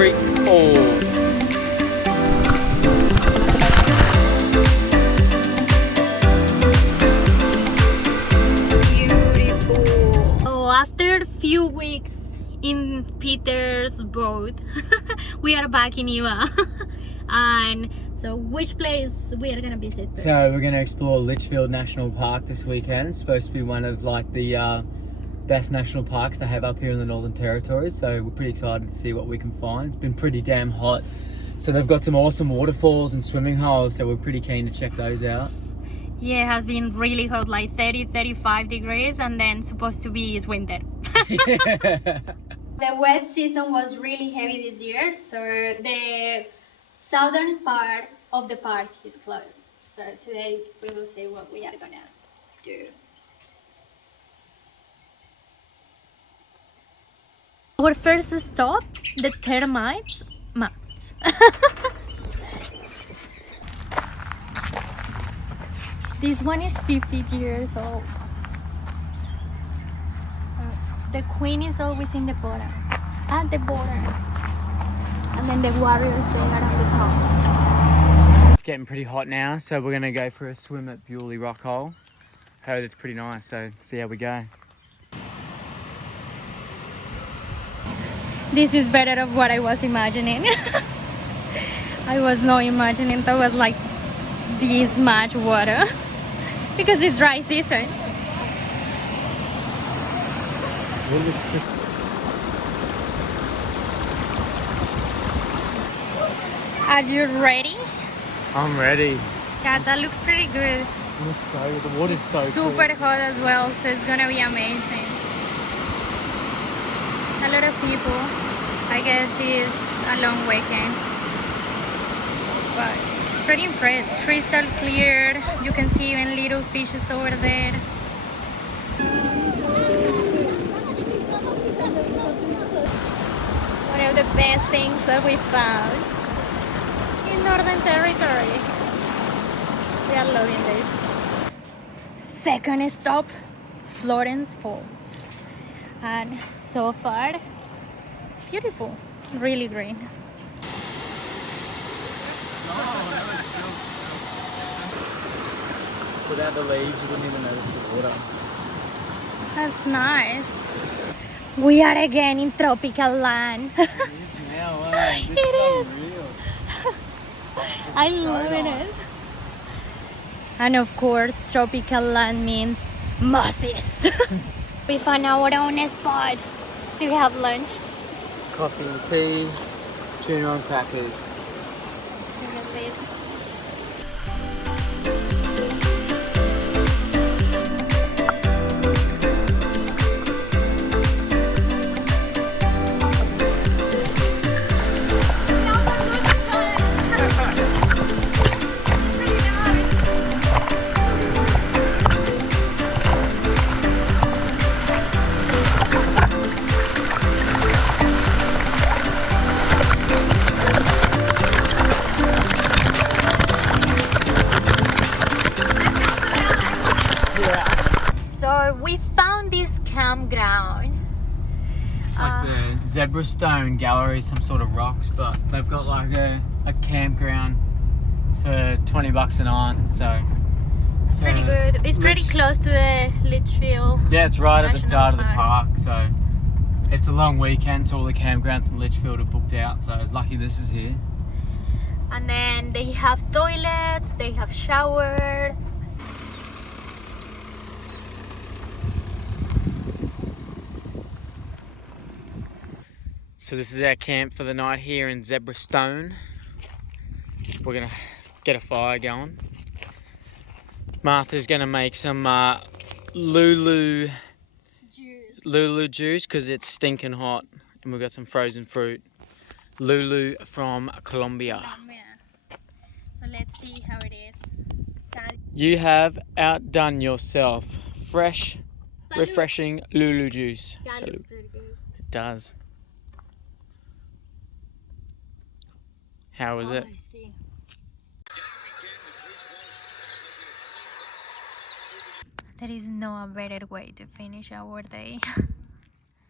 Creek Falls. Beautiful. So after a few weeks in Peter's boat, we are back in Eva. And so which place we are gonna visit? So we're gonna explore Litchfield National Park this weekend. It's supposed to be one of like the best national parks they have up here in the Northern Territory. So we're pretty excited to see what we can find. It's been pretty damn hot. So they've got some awesome waterfalls and swimming holes. So we're pretty keen to check those out. Yeah, it has been really hot, like 30-35 degrees, and then supposed to be is winter. The wet season was really heavy this year, so the southern part of the park is closed. So today we will see what we are gonna do. Our first stop, the termite mounds. This one is 50 years old. The queen is always in the bottom, at the bottom, and then the warriors they are on the top. It's getting pretty hot now, so we're gonna go for a swim at Buley Rock Hole. Heard it's pretty nice, so see how we go. This is better of what I was imagining. I was not imagining there was like this much water because it's dry season. Are you ready? I'm ready. Yeah, that looks pretty good. The water's so Super hot as well, so it's gonna be amazing. A lot of people. I guess it's a long weekend, but pretty impressed. Crystal clear. You can see even little fishes over there. One of the best things that we found in Northern Territory. We are loving this. Second stop, Florence Falls. And so far, beautiful, really green. Without the leaves, you wouldn't even notice the water. That's nice. We are again in tropical land. It is now, eh? This It is. unreal. I love it. And of course, tropical land means mosses. We found our own spot to have lunch. Coffee and tea, tuna and crackers. Look at this. We found this campground. It's like the Zebra Stone Gallery, some sort of rocks, but they've got like a campground for 20 bucks a night, so. It's pretty good. It's pretty close to the Litchfield. Yeah, it's right at the National start of the Park. park, so. It's a long weekend, so all the campgrounds in Litchfield are booked out, so it's lucky this is here. And then they have toilets, they have shower. So this is our camp for the night here in Zebra Stone. We're gonna get a fire going. Martha's gonna make some Lulu juice because it's stinking hot, and we've got some frozen fruit. Lulu from Colombia. So let's see how it is. You have outdone yourself. Fresh, Salud. refreshing Lulu juice. That Salud. looks pretty good. It does. How was it? I see. There is no better way to finish our day.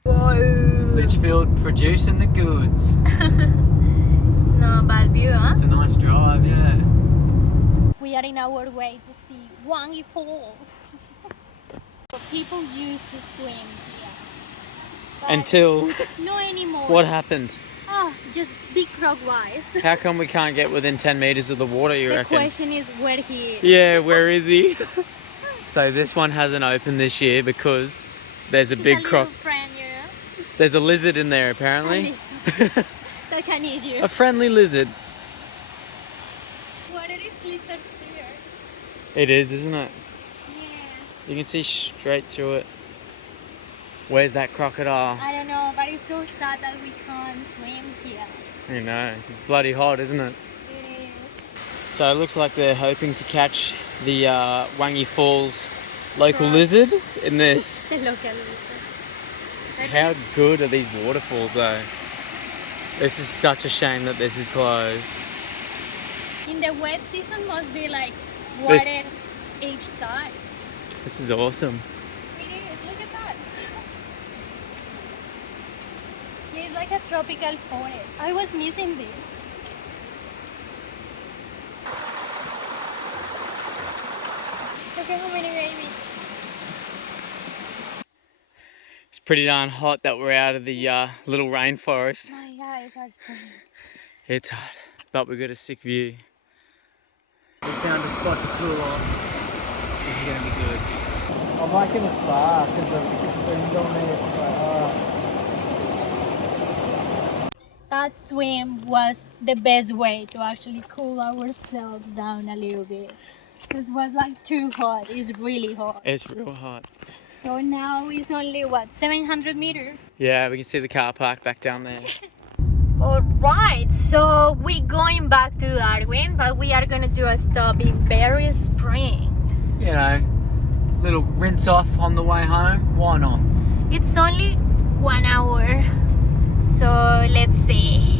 Whoa! Litchfield producing the goods. It's not a bad view, huh? It's a nice drive, yeah. We are in our way to see Wangi Falls. People used to swim here. But Until not anymore. what happened? Oh, just big crocodiles. How come we can't get within 10 meters of the water, you The reckon? question is where he is. Yeah, where is he? So this one hasn't opened this year because there's a He's big a croc. little friend, you know? There's a lizard in there apparently. That can eat you. A friendly lizard. Water is crystal clear. It is, isn't it? Yeah. You can see straight through it. Where's that crocodile? I don't know, but it's so sad that we can't swim here. You know, it's bloody hot, isn't it? It is. So it looks like they're hoping to catch the Wangi Falls local Croc. lizard in this. The local lizard. How good are these waterfalls though? This is such a shame that this is closed. In the wet season must be like water This- each side. This is awesome. It is, look at that. Yeah, it's like a tropical forest. I was missing this. Look at how many babies. It's pretty darn hot that we're out of the little rainforest. My eyes are swimming. It's hot, but we've got a sick view. We found a spot to cool off. This is going to be good. I'm liking the spa because the stream's on there. It's like, oh. That swim was the best way to actually cool ourselves down a little bit. Because it was like too hot. It's really hot. It's real hot. So now it's only what, 700 meters? Yeah, we can see the car park back down there. Alright, so we're going back to Darwin, but we are gonna do a stop in Berry Springs. You know, little rinse off on the way home. Why not? It's only 1 hour, so let's see.